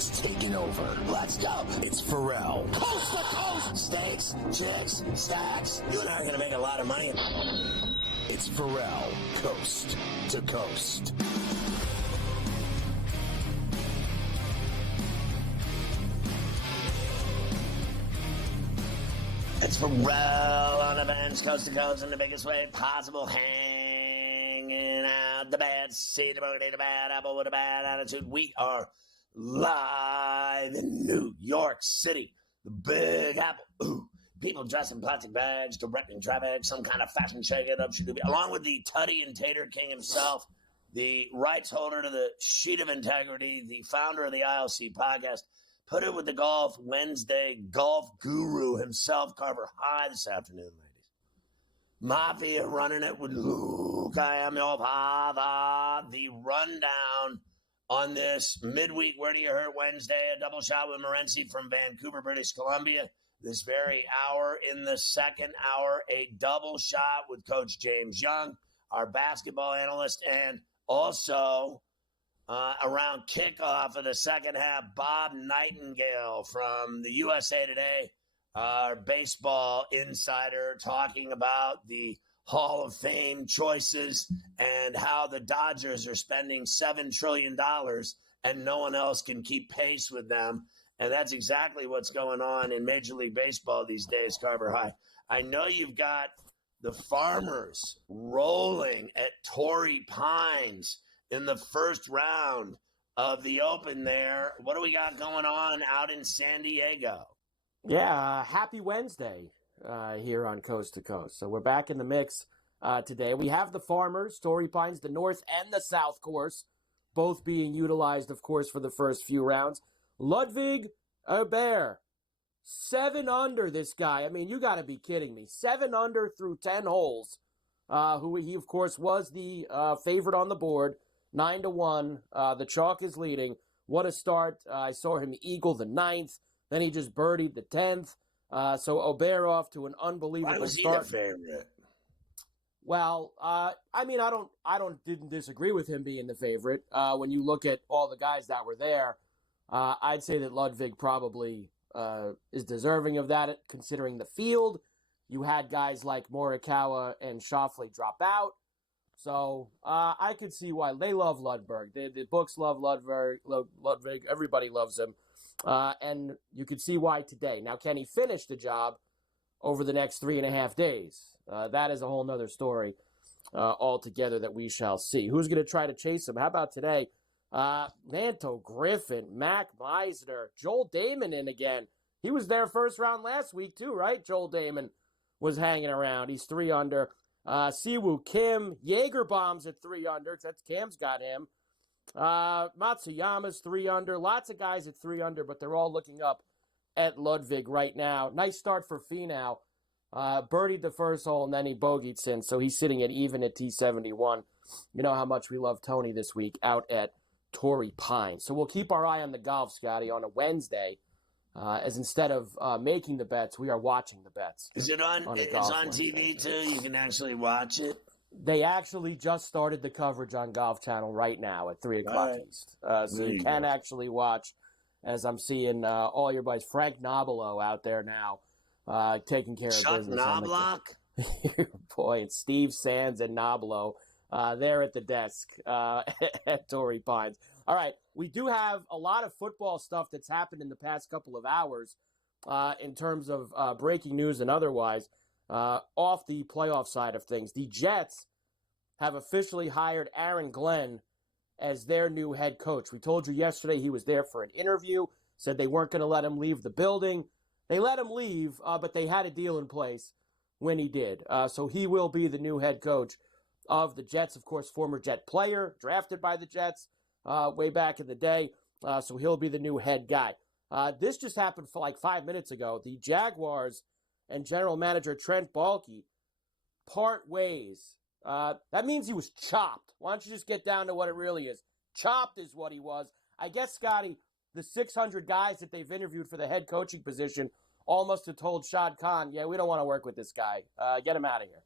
has taken over. Let's go. It's Ferrall. Coast to coast. Steaks, chicks, stacks. You and I are going to make a lot of money. It's Ferrall, coast to coast. It's Ferrall on the bench, coast to coast, in the biggest way possible. Hanging out the bad seed, the bad apple with a bad attitude. We are live in New York City, the Big Apple. Ooh, people dressed in plastic bags, directing traffic, some kind of fashion shake-it-up, along with the Tutty and Tater King himself, the rights holder to the Sheet of Integrity, the founder of the ILC podcast. Put it with the Golf Wednesday golf guru himself, Carver High, this afternoon, ladies. Mafia running it with Luke. I am your father. The rundown on this midweek Where Do You Hurt Wednesday, a double shot with Morency from Vancouver, British Columbia. This very hour, in the second hour, a double shot with Coach James Young, our basketball analyst, and also around kickoff of the second half, Bob Nightingale from the USA Today, our baseball insider, talking about the Hall of Fame choices and how the Dodgers are spending $7 trillion and no one else can keep pace with them. And that's exactly what's going on in Major League Baseball these days, Carver High. I know you've got the Farmers rolling at Torrey Pines in the first round of the Open there. What do we got going on out in San Diego? Yeah, happy Wednesday here on Coast to Coast. So we're back in the mix today. We have the Farmers, Torrey Pines, the North and the South course, both being utilized, of course, for the first few rounds. Ludwig Herbert, 7 under this guy. I mean, you got to be kidding me. 7 under through 10 holes, who he, of course, was the favorite on the board. 9-1. The chalk is leading. What a start. I saw him eagle the 9th. Then he just birdied the 10th. So Aubert off to an unbelievable start. Why was he the favorite? Well, I mean, I didn't disagree with him being the favorite. When you look at all the guys that were there, I'd say that Ludwig probably is deserving of that, considering the field. You had guys like Morikawa and Schauffele drop out. So I could see why they love Ludwig. The books love Ludwig. Everybody loves him. And you could see why today. Now, can he finish the job over the next 3.5 days? That is a whole nother story altogether that we shall see. Who's going to try to chase him? How about today? Manto Griffin, Mac Meisner, Joel Damon in again. He was there first round last week too, right? Joel Damon was hanging around. He's 3 under. Siwoo Kim, Jaeger bombs at 3 under. That's Cam's got him. Matsuyama's 3 under. Lots of guys at 3 under, but they're all looking up at Ludwig right now. Nice start for Finau. Birdied the first hole, and then he bogeyed since, so he's sitting at even at T71. You know how much we love Tony this week out at Torrey Pines. So we'll keep our eye on the golf, Scotty, on a Wednesday. As instead of making the bets, we are watching the bets. Is it on? It's on TV too. You can actually watch it. They actually just started the coverage on Golf Channel right now at 3 o'clock East. So you can actually watch, as I'm seeing all your buddies, Frank Nobilo out there now taking care of business. Knobloch? Boy, it's Steve Sands and Nobilo there at the desk at Torrey Pines. All right, we do have a lot of football stuff that's happened in the past couple of hours in terms of breaking news and otherwise. Off the playoff side of things, the Jets have officially hired Aaron Glenn as their new head coach. We told you yesterday he was there for an interview, said they weren't going to let him leave the building. They let him leave, but they had a deal in place when he did. So he will be the new head coach of the Jets, of course, former Jet player, drafted by the Jets way back in the day. So he'll be the new head guy. This just happened for like 5 minutes ago. The Jaguars and general manager Trent Baalke part ways. That means he was chopped. Why don't you just get down to what it really is? Chopped is what he was. I guess, Scotty, the 600 guys that they've interviewed for the head coaching position almost have told Shad Khan, yeah, we don't want to work with this guy. Get him out of here.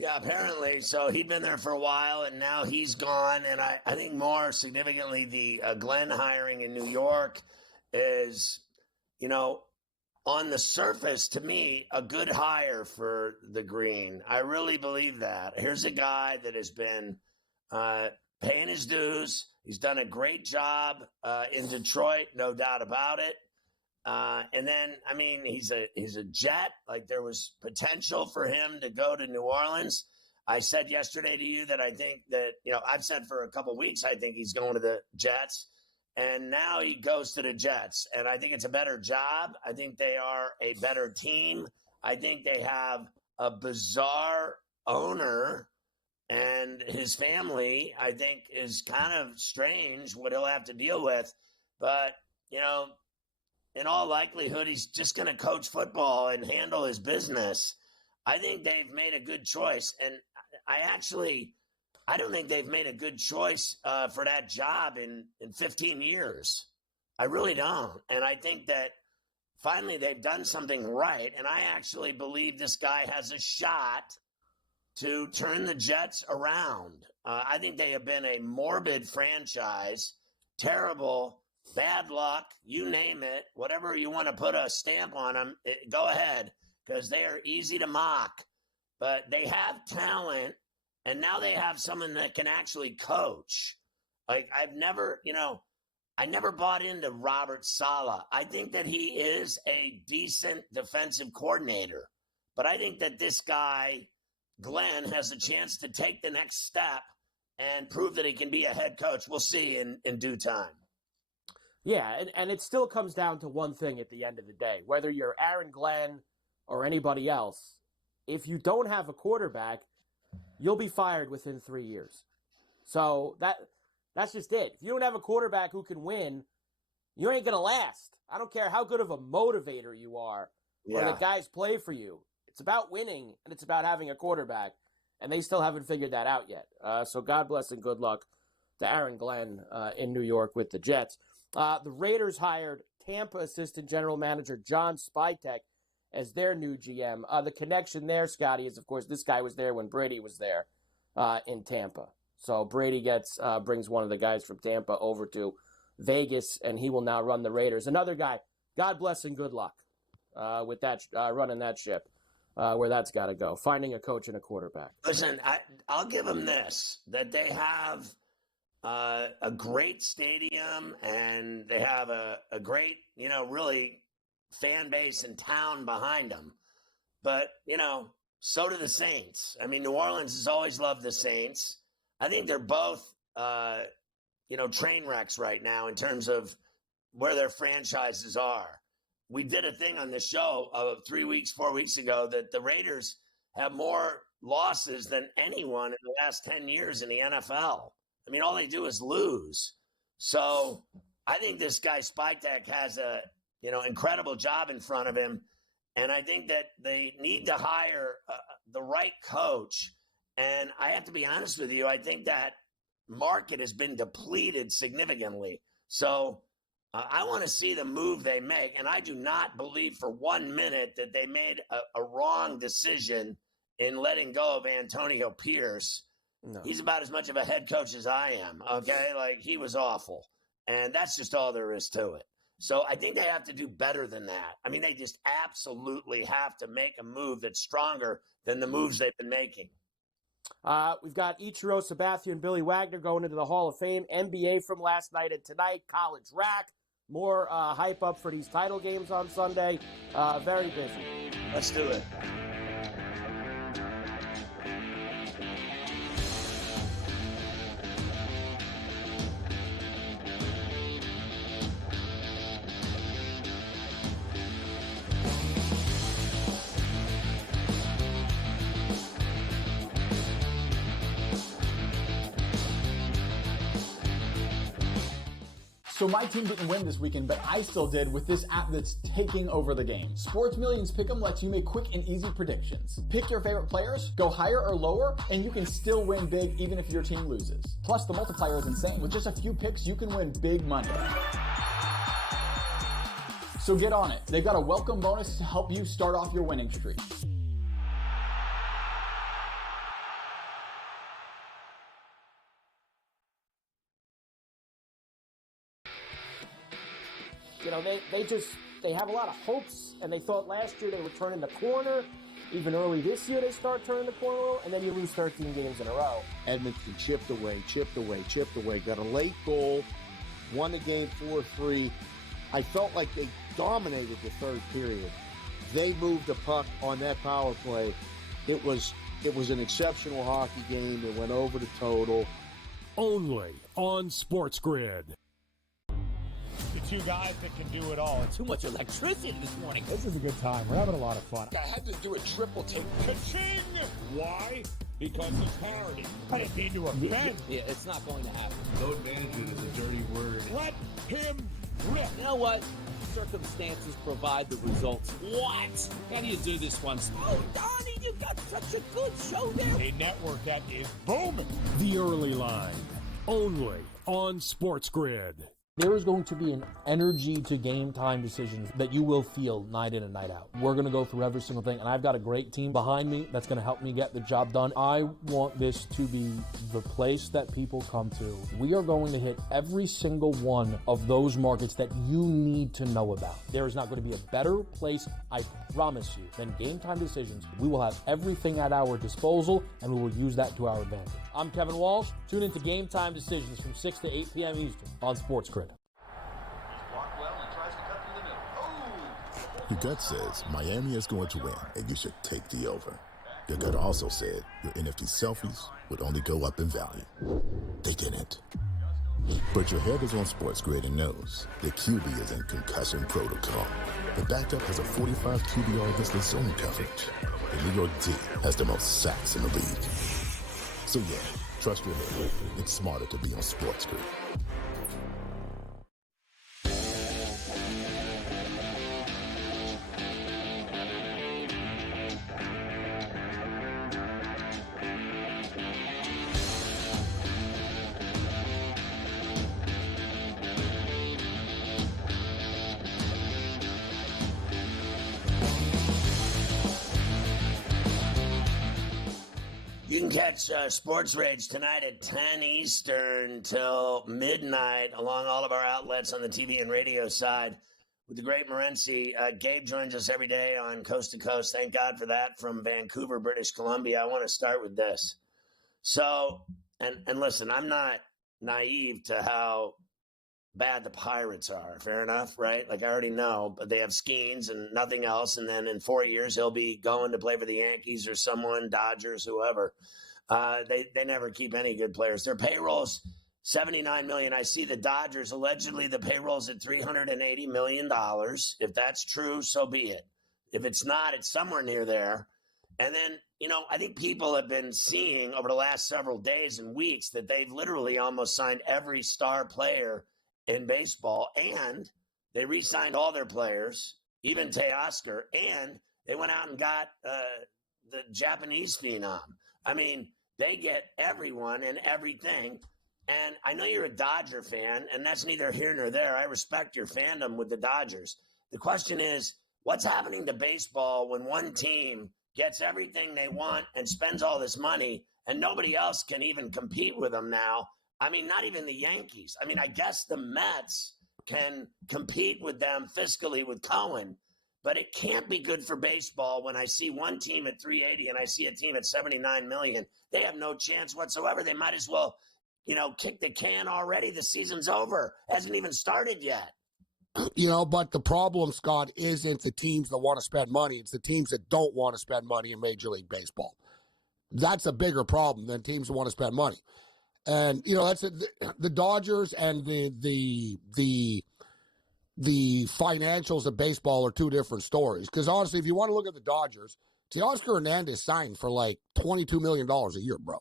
Yeah, apparently. So he'd been there for a while, and now he's gone. And I think more significantly, the Glenn hiring in New York is, on the surface, to me, a good hire for the Green. I really believe that. Here's a guy that has been paying his dues. He's done a great job in Detroit, no doubt about it. And then, he's a Jet. Like, there was potential for him to go to New Orleans. I said yesterday to you that I think that, I've said for a couple of weeks, I think he's going to the Jets. And now he goes to the Jets. And I think it's a better job. I think they are a better team. I think they have a bizarre owner, and his family, I think, is kind of strange what he'll have to deal with. But, in all likelihood, he's just going to coach football and handle his business. I think they've made a good choice. And I don't think they've made a good choice for that job in 15 years. I really don't. And I think that finally they've done something right. And I actually believe this guy has a shot to turn the Jets around. I think they have been a morbid franchise, terrible, bad luck, you name it, whatever you want to put a stamp on them, go ahead, because they are easy to mock. But they have talent, and now they have someone that can actually coach. Like, I never bought into Robert Saleh. I think that he is a decent defensive coordinator. But I think that this guy, Glenn, has a chance to take the next step and prove that he can be a head coach. We'll see in due time. Yeah, and it still comes down to one thing at the end of the day. Whether you're Aaron Glenn or anybody else, if you don't have a quarterback, you'll be fired within 3 years. So that's just it. If you don't have a quarterback who can win, you ain't going to last. I don't care how good of a motivator you are or the guys play for you. It's about winning, and it's about having a quarterback, and they still haven't figured that out yet. So God bless and good luck to Aaron Glenn in New York with the Jets. The Raiders hired Tampa assistant general manager John Spytek as their new GM. The connection there, Scotty, is, of course, this guy was there when Brady was there in Tampa. So Brady brings one of the guys from Tampa over to Vegas, and he will now run the Raiders. Another guy, God bless and good luck with that running that ship, where that's got to go, finding a coach and a quarterback. Listen, I'll give them this, that they have a great stadium, and they have a great, really fan base and town behind them. But, so do the Saints. New Orleans has always loved the Saints. I think they're both, train wrecks right now in terms of where their franchises are. We did a thing on the show 4 weeks ago, that the Raiders have more losses than anyone in the last 10 years in the NFL. All they do is lose. So I think this guy Spytek has a, incredible job in front of him. And I think that they need to hire the right coach. And I have to be honest with you, I think that market has been depleted significantly. So I want to see the move they make. And I do not believe for 1 minute that they made a wrong decision in letting go of Antonio Pierce. No. He's about as much of a head coach as I am, okay? Like, he was awful. And that's just all there is to it. So I think they have to do better than that. They just absolutely have to make a move that's stronger than the moves they've been making. We've got Ichiro Sabathia and Billy Wagner going into the Hall of Fame. NBA from last night and tonight. College rack. More hype up for these title games on Sunday. Very busy. Let's do it. So my team didn't win this weekend, but I still did with this app that's taking over the game. Sports Millions Pick'em lets you make quick and easy predictions. Pick your favorite players, go higher or lower, and you can still win big even if your team loses. Plus, the multiplier is insane. With just a few picks, you can win big money. So get on it. They've got a welcome bonus to help you start off your winning streak. they have a lot of hopes, and they thought last year they were turning the corner. Even early this year, they start turning the corner a little, and then you lose 13 games in a row. Edmonton chipped away, got a late goal, won the game 4-3. I felt like they dominated the third period. They moved the puck on that power play. It was an exceptional hockey game. It went over the total. Only on SportsGrid. The two guys that can do it all. Too much electricity this morning. This is a good time. We're having a lot of fun. I had to do a triple take. Ka-ching! Why? Because it's parody. I didn't mean to offend. Yeah, it's not going to happen. Load management is a dirty word. Let him rip. You know what? Circumstances provide the results. What? How do you do this one? Oh, Donnie, you got such a good show there. A network that is booming. The Early Line. Only on SportsGrid. There is going to be an energy to game time decisions that you will feel night in and night out. We're going to go through every single thing, and I've got a great team behind me that's going to help me get the job done. I want this to be the place that people come to. We are going to hit every single one of those markets that you need to know about. There is not going to be a better place, I promise you, than Game Time Decisions. We will have everything at our disposal, and we will use that to our advantage. I'm Kevin Walsh. Tune into Game Time Decisions from 6 to 8 p.m. Eastern on SportsGrid. Your gut says Miami is going to win, and you should take the over. Your gut also said your NFT selfies would only go up in value. They didn't. But your head is on SportsGrid and knows the QB is in concussion protocol. The backup has a 45 QBR against zone coverage. The New York D has the most sacks in the league. So yeah, trust your head. It's smarter to be on SportsGrid. You can catch Sports Rage tonight at 10 Eastern till midnight along all of our outlets on the TV and radio side with the great Morency. Gabe joins us every day on Coast to Coast. Thank God for that from Vancouver, British Columbia. I want to start with this. So, and listen, I'm not naive to how bad the Pirates are. Fair enough, right? Like I already know, but they have Skeens and nothing else. And then in 4 years, he'll be going to play for the Yankees or someone, Dodgers, whoever. They never keep any good players. Their payrolls, $79 million. I see the Dodgers, allegedly the payroll's at $380 million. If that's true, so be it. If it's not, it's somewhere near there. And then, I think people have been seeing over the last several days and weeks that they've literally almost signed every star player in baseball, and they re-signed all their players, even Teoscar, and they went out and got the Japanese phenom. I mean, they get everyone and everything. And I know you're a Dodger fan, and that's neither here nor there. I respect your fandom with the Dodgers. The question is, what's happening to baseball when one team gets everything they want and spends all this money, and nobody else can even compete with them now? I mean, not even the Yankees. I mean, I guess the Mets can compete with them fiscally with Cohen, but it can't be good for baseball when I see one team at 380 and I see a team at 79 million. They have no chance whatsoever. They might as well, kick the can already. The season's over. Hasn't even started yet. But the problem, Scott, isn't the teams that want to spend money. It's the teams that don't want to spend money in Major League Baseball. That's a bigger problem than teams that want to spend money. And, that's the Dodgers and the financials of baseball are two different stories. Because, honestly, if you want to look at the Dodgers, Teoscar Hernandez signed for like $22 million a year, bro.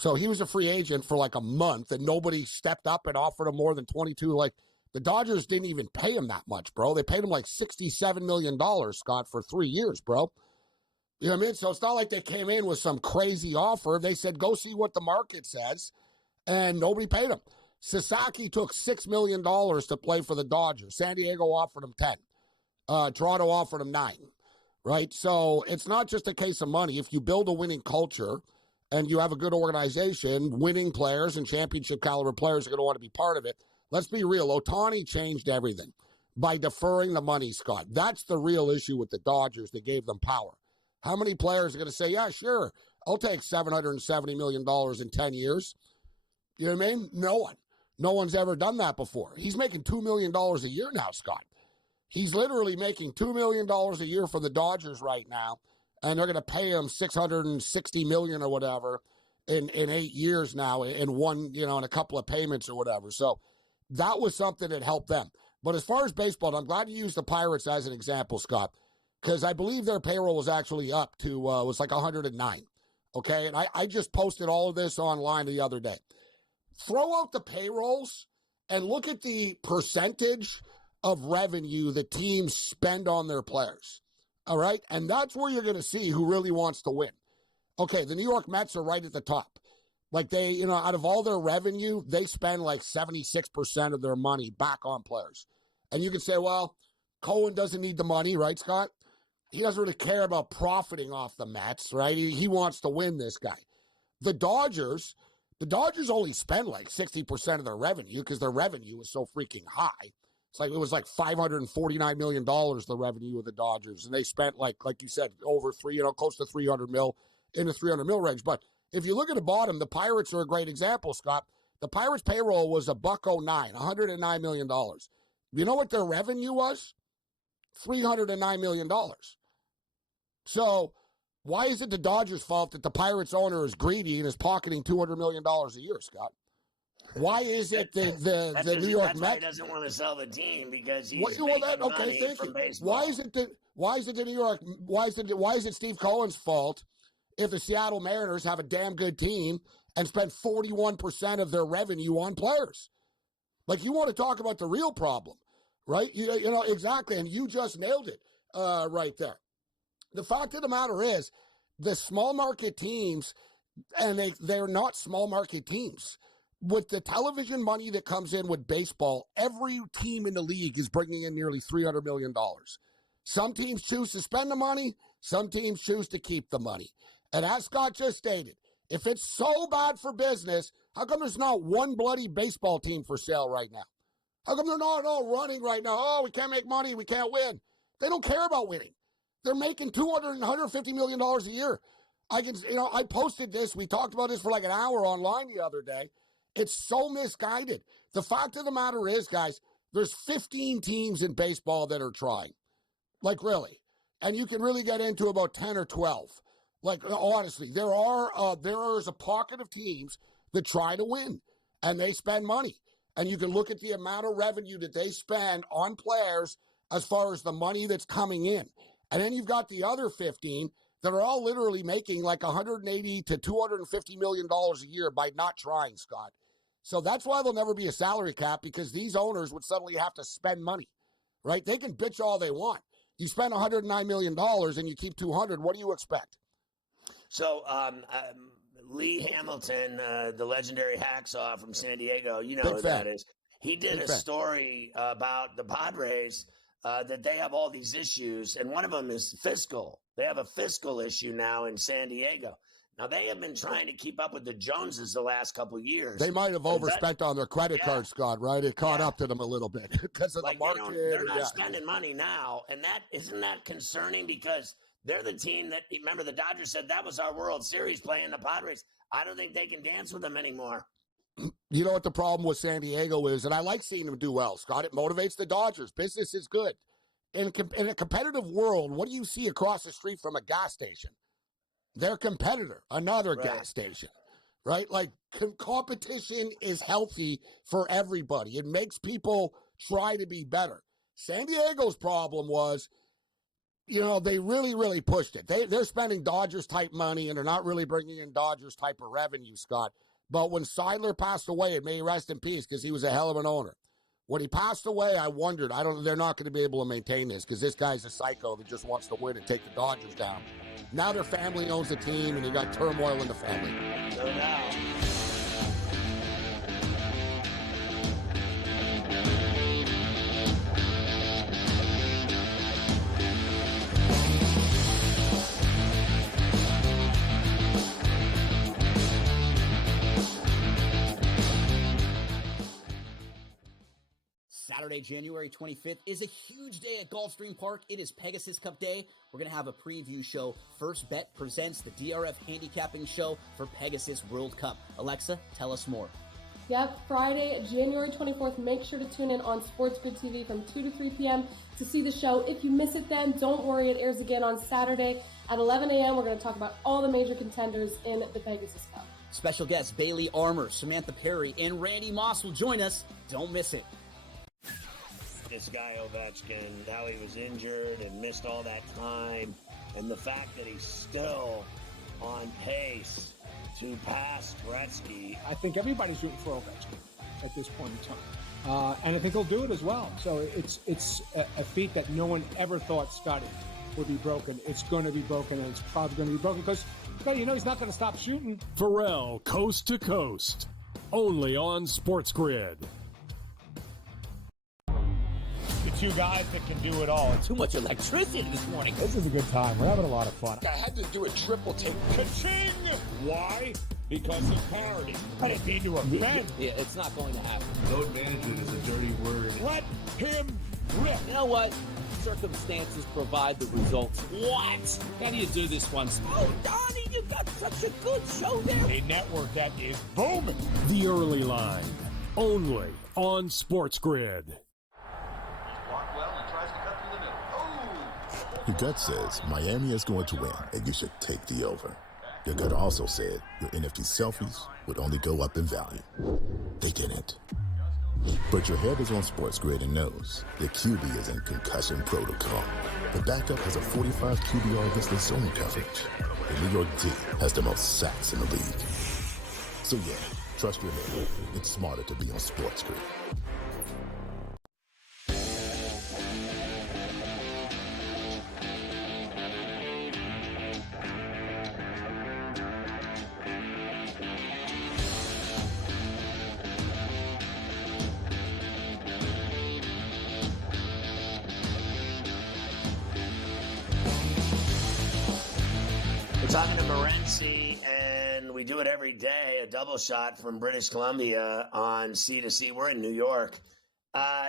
So he was a free agent for like a month, and nobody stepped up and offered him more than 22. Like, the Dodgers didn't even pay him that much, bro. They paid him like $67 million, Scott, for 3 years, bro. You know what I mean? So it's not like they came in with some crazy offer. They said, go see what the market says, and nobody paid him. Sasaki took $6 million to play for the Dodgers. San Diego offered him 10. Toronto offered him 9, right? So it's not just a case of money. If you build a winning culture and you have a good organization, winning players and championship caliber players are going to want to be part of it. Let's be real. Ohtani changed everything. by deferring the money, Scott. That's the real issue with the Dodgers that gave them power. How many players are going to say, yeah, sure, I'll take $770 million in 10 years? You know what I mean? No one. No one's ever done that before. He's making $2 million a year now, Scott. He's literally making $2 million a year for the Dodgers right now, and they're going to pay him $660 million or whatever in 8 years now, in one, in a couple of payments or whatever. So that was something that helped them. But as far as baseball, I'm glad you used the Pirates as an example, Scott, because I believe their payroll was actually up to, was like 109. Okay, and I just posted all of this online the other day. Throw out the payrolls and look at the percentage of revenue the teams spend on their players. All right, and that's where you're going to see who really wants to win. Okay, the New York Mets are right at the top. Like they, out of all their revenue, they spend like 76% of their money back on players. And you can say, well, Cohen doesn't need the money, right, Scott? He doesn't really care about profiting off the Mets, right? He wants to win, this guy. The Dodgers only spend like 60% of their revenue because their revenue is so freaking high. It was like $549 million, the revenue of the Dodgers. And they spent like you said, over close to 300 mil, in the 300 mil range. But if you look at the bottom, the Pirates are a great example, Scott. The Pirates payroll was $109, $109 million. You know what their revenue was? $309 million. So why is it the Dodgers' fault that the Pirates owner is greedy and is pocketing $200 million a year, Scott? Why is it the New York Mets? That's why he doesn't want to sell the team, because he's making money from baseball. Why is it Steve Cohen's fault if the Seattle Mariners have a damn good team and spend 41% of their revenue on players? Like, you want to talk about the real problem, right? Exactly, and you just nailed it right there. The fact of the matter is, the small market teams, and they're not small market teams. With the television money that comes in with baseball, every team in the league is bringing in nearly $300 million. Some teams choose to spend the money. Some teams choose to keep the money. And as Scott just stated, if it's so bad for business, how come there's not one bloody baseball team for sale right now? How come they're not all running right now? Oh, we can't make money. We can't win. They don't care about winning. They're making $200 and $150 million a year. I posted this. We talked about this for like an hour online the other day. It's so misguided. The fact of the matter is, guys, there's 15 teams in baseball that are trying. Like, really. And you can really get into about 10 or 12. Like, honestly, there is a pocket of teams that try to win, and they spend money. And you can look at the amount of revenue that they spend on players as far as the money that's coming in. And then you've got the other 15 that are all literally making like $180 to $250 million a year by not trying, Scott. So that's why there'll never be a salary cap, because these owners would suddenly have to spend money, right? They can bitch all they want. You spend $109 million and you keep $200. What do you expect? So Lee Hamilton, the legendary hacksaw from San Diego, you know who that is. He did a story about the Padres that they have all these issues, and one of them is fiscal. They have a fiscal issue now in San Diego. Now, they have been trying to keep up with the Joneses the last couple of years. They might have overspent on their credit cards, Scott, right? It caught up to them a little bit because of the market. They're not spending money now, and isn't that concerning, because they're the team that, remember, the Dodgers said that was our World Series playing the Padres. I don't think they can dance with them anymore. You know what the problem with San Diego is, and I like seeing them do well, Scott. It motivates the Dodgers. Business is good. In a competitive world, what do you see across the street from a gas station? Their competitor, another gas station, right? Like, competition is healthy for everybody. It makes people try to be better. San Diego's problem was, they really, really pushed it. They're spending Dodgers-type money, and they're not really bringing in Dodgers-type of revenue, Scott. But when Seidler passed away, it may rest in peace, because he was a hell of an owner. When he passed away, I wondered, they're not going to be able to maintain this, because this guy's a psycho that just wants to win and take the Dodgers down. Now their family owns the team, and you got turmoil in the family. So now. Saturday, January 25th is a huge day at Gulfstream Park. It is Pegasus Cup Day. We're going to have a preview show. First Bet presents the DRF handicapping show for Pegasus World Cup. Alexa, tell us more. Yep, Friday, January 24th. Make sure to tune in on SportsGrid TV from 2 to 3 p.m. to see the show. If you miss it then, don't worry. It airs again on Saturday at 11 a.m. We're going to talk about all the major contenders in the Pegasus Cup. Special guests Bailey Armour, Samantha Perry, and Randy Moss will join us. Don't miss it. This guy Ovechkin, how he was injured and missed all that time, and the fact that he's still on pace to pass Gretzky. I think everybody's rooting for Ovechkin at this point in time, and I think he'll do it as well. So it's a feat that no one ever thought Scotty would be broken. It's going to be broken, and it's probably going to be broken because he's not going to stop shooting. Ferrall, coast to coast, only on SportsGrid. The two guys that can do it all. Too much electricity this morning. This is a good time. We're having a lot of fun. I had to do a triple take. Ka-ching! Why? Because of parity. And it came to a bend. Yeah, it's not going to happen. Load management is a dirty word. Let him rip. You know what? Circumstances provide the results. What? How do you do this one? Oh, Donnie, you got such a good show there. A network that is booming. The early line, only on SportsGrid. Your gut says Miami is going to win, and you should take the over. Your gut also said your NFT selfies would only go up in value. They didn't. But your head is on SportsGrid and knows the QB is in concussion protocol. The backup has a 45 QBR against the zone coverage. The New York D has the most sacks in the league. So yeah, trust your head. It's smarter to be on SportsGrid. Talking to Morency, and we do it every day, a double shot from British Columbia on C2C. We're in New York.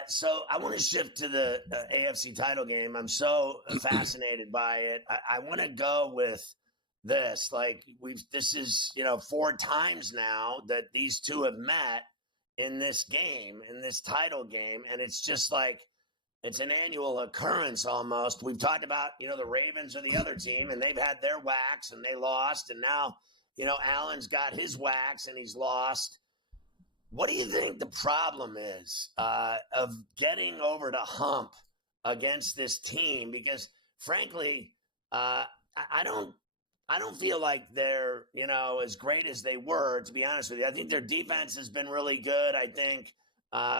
So I want to shift to the AFC title game. I'm so fascinated by it. I want to go with this. This is, 4 times now that these two have met in this game, in this title game. And it's just it's an annual occurrence almost. We've talked about, the Ravens are the other team, and they've had their whacks, and they lost. And now, Allen's got his whacks, and he's lost. What do you think the problem is of getting over the hump against this team? Because, frankly, I don't feel like they're, as great as they were, to be honest with you. I think their defense has been really good. I think,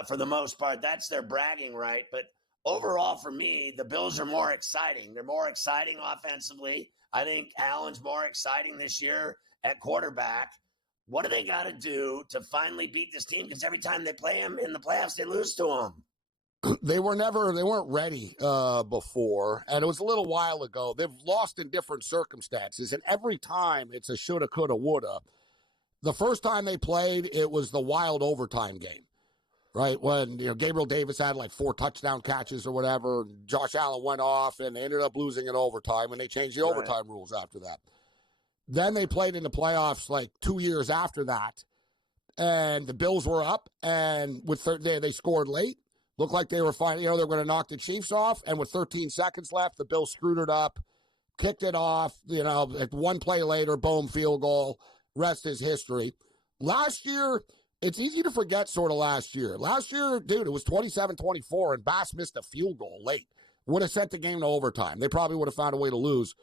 for the most part, that's their bragging right. But overall, for me, the Bills are more exciting. They're more exciting offensively. I think Allen's more exciting this year at quarterback. What do they got to do to finally beat this team? Because every time they play them in the playoffs, they lose to them. They weren't ready before, and it was a little while ago. They've lost in different circumstances, and every time it's a shoulda, coulda, woulda. The first time they played, it was the wild overtime game. Right, when Gabriel Davis had 4 touchdown catches or whatever, Josh Allen went off, and they ended up losing in overtime, and they changed the overtime rules after that. Then they played in the playoffs 2 years after that, and the Bills were up, and with they scored late. Looked like they were fine. They were going to knock the Chiefs off, and with 13 seconds left, the Bills screwed it up, kicked it off. One play later, boom, field goal. Rest is history. Last year. It's easy to forget sort of last year. Last year, dude, it was 27-24, and Bass missed a field goal late. Would have sent the game to overtime. They probably would have found a way to lose.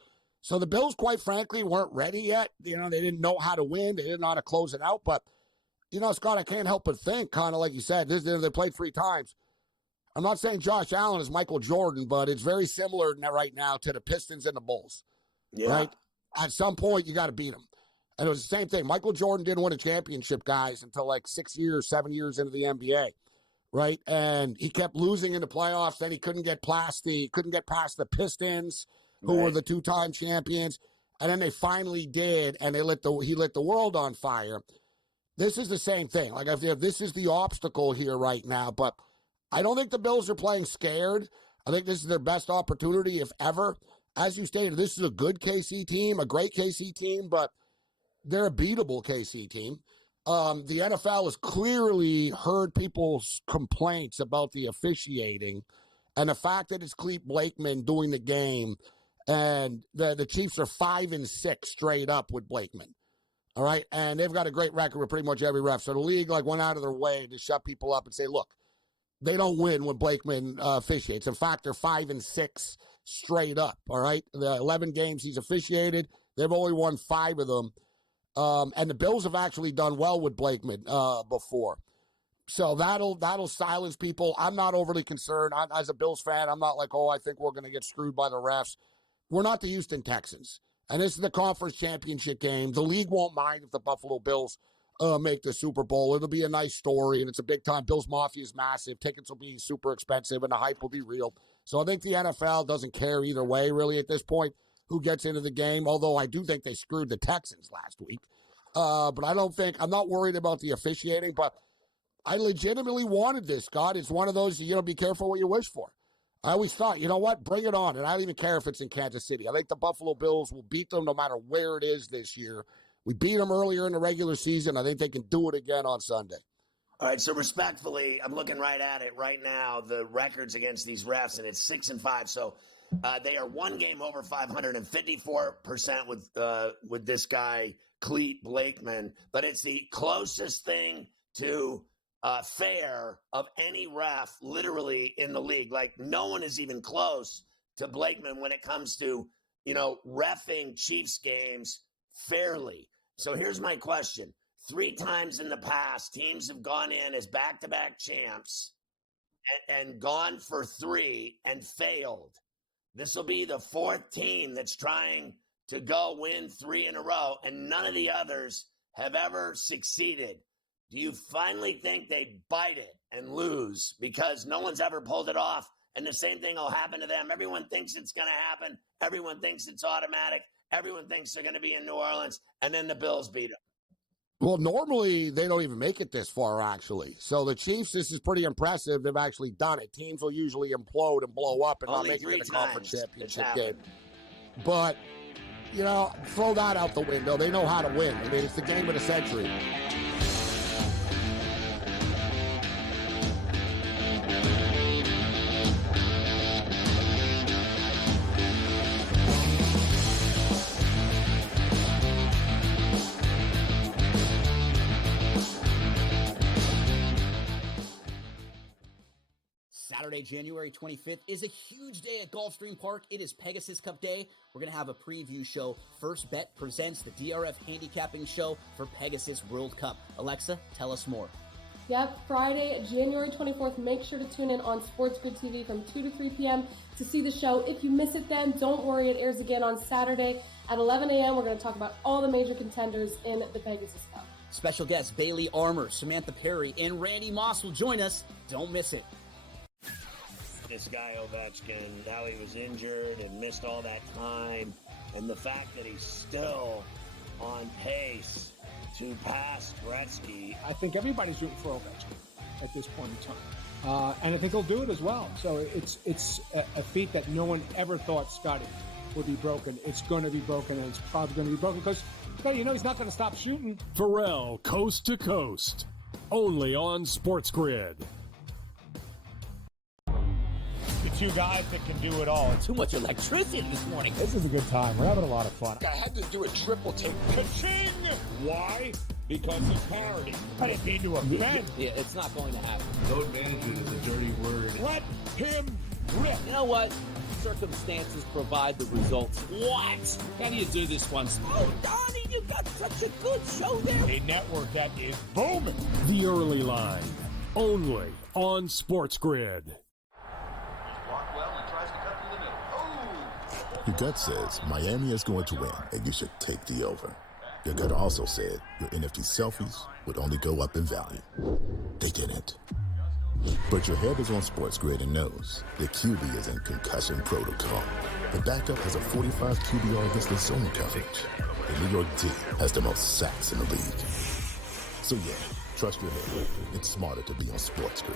So the Bills, quite frankly, weren't ready yet. They didn't know how to win. They didn't know how to close it out. But, Scott, I can't help but think, kind of like you said, they played 3 times. I'm not saying Josh Allen is Michael Jordan, but it's very similar right now to the Pistons and the Bulls. Yeah. Right? At some point, you got to beat them. And it was the same thing. Michael Jordan didn't win a championship, guys, until 7 years into the NBA, right? And he kept losing in the playoffs. Then he couldn't get past the Pistons, who were the 2-time champions. And then they finally did, and he lit the world on fire. This is the same thing. This is the obstacle here right now. But I don't think the Bills are playing scared. I think this is their best opportunity, if ever. As you stated, this is a good KC team, a great KC team, but they're a beatable KC team. The NFL has clearly heard people's complaints about the officiating and the fact that it's Clete Blakeman doing the game, and the Chiefs are 5-6 straight up with Blakeman. All right, and they've got a great record with pretty much every ref. So the league went out of their way to shut people up and say, look, they don't win when Blakeman officiates. In fact, they're 5-6 straight up. All right, the 11 games he's officiated, they've only won 5 of them. And the Bills have actually done well with Blakeman before. So that'll silence people. I'm not overly concerned. As a Bills fan, I'm not like, I think we're going to get screwed by the refs. We're not the Houston Texans. And this is the conference championship game. The league won't mind if the Buffalo Bills make the Super Bowl. It'll be a nice story, and it's a big time. Bills Mafia is massive. Tickets will be super expensive, and the hype will be real. So I think the NFL doesn't care either way, really, at this point, who gets into the game, although I do think they screwed the Texans last week. But I'm not worried about the officiating, but I legitimately wanted this, Scott. It's one of those, be careful what you wish for. I always thought, you know what, bring it on. And I don't even care if it's in Kansas City. I think the Buffalo Bills will beat them no matter where it is this year. We beat them earlier in the regular season. I think they can do it again on Sunday. All right, so respectfully, I'm looking right at it right now, the records against these refs, and it's 6-5. So they are one game over 554% with this guy, Clete Blakeman. But it's the closest thing to fair of any ref literally in the league. Like, no one is even close to Blakeman when it comes to, reffing Chiefs games fairly. So here's my question. 3 times in the past, teams have gone in as back-to-back champs and gone for 3 and failed. This will be the 4th team that's trying to go win 3 in a row, and none of the others have ever succeeded. Do you finally think they bite it and lose because no one's ever pulled it off, and the same thing will happen to them? Everyone thinks it's going to happen. Everyone thinks it's automatic. Everyone thinks they're going to be in New Orleans, and then the Bills beat them. Well, normally they don't even make it this far, actually. So the Chiefs, this is pretty impressive. They've actually done it. Teams will usually implode and blow up and not make it in a conference championship game. But, throw that out the window. They know how to win. I mean, it's the game of the century. Saturday, January 25th is a huge day at Gulfstream Park. It is Pegasus Cup Day. We're going to have a preview show. First Bet presents the DRF handicapping show for Pegasus World Cup. Alexa, tell us more. Yep, Friday, January 24th. Make sure to tune in on SportsGrid TV from 2 to 3 p.m. to see the show. If you miss it then, don't worry. It airs again on Saturday at 11 a.m. We're going to talk about all the major contenders in the Pegasus Cup. Special guests Bailey Armour, Samantha Perry, and Randy Moss will join us. Don't miss it. This guy Ovechkin, how he was injured and missed all that time, and the fact that he's still on pace to pass Gretzky. I think everybody's rooting for Ovechkin at this point in time, and I think he'll do it as well. So it's a feat that no one ever thought Scotty would be broken. It's going to be broken, and it's probably going to be broken because he's not going to stop shooting. Ferrall, coast to coast, only on SportsGrid. The 2 guys that can do it all. Too much electricity this morning. This is a good time. We're having a lot of fun. I had to do a triple take. Ka-ching! Why? Because it's parody. I didn't mean to offend. Yeah, it's not going to happen. Load management is a dirty word. Let him rip. You know what? Circumstances provide the results. What? How do you do this one? Oh, Donnie, you got such a good show there. A network that is booming. The early line, only on SportsGrid. Your gut says Miami is going to win, and you should take the over. Your gut also said your NFT selfies would only go up in value. They didn't. But your head is on SportsGrid and knows the QB is in concussion protocol. The backup has a 45 QBR against the zone coverage. The New York D has the most sacks in the league. So yeah, trust your head. It's smarter to be on SportsGrid.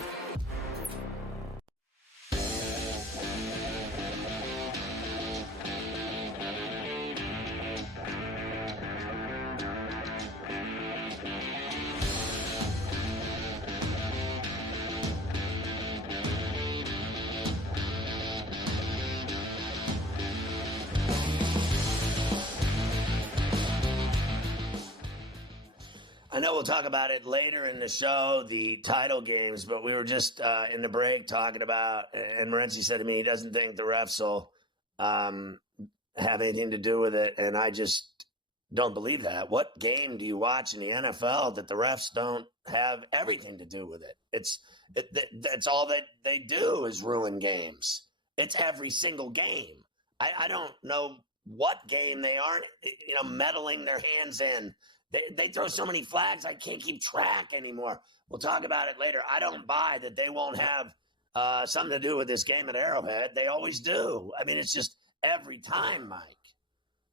know we'll talk about it later in the show, the title games, but we were just in the break talking about, and Morency said to me he doesn't think the refs will have anything to do with it, and I just don't believe that. What game do you watch in the NFL that the refs don't have everything to do with it? That's all that they do is ruin games. It's every single game. I don't know what game they aren't, meddling their hands in. They throw so many flags, I can't keep track anymore. We'll talk about it later. I don't buy that they won't have something to do with this game at Arrowhead. They always do. I mean, it's just every time, Mike.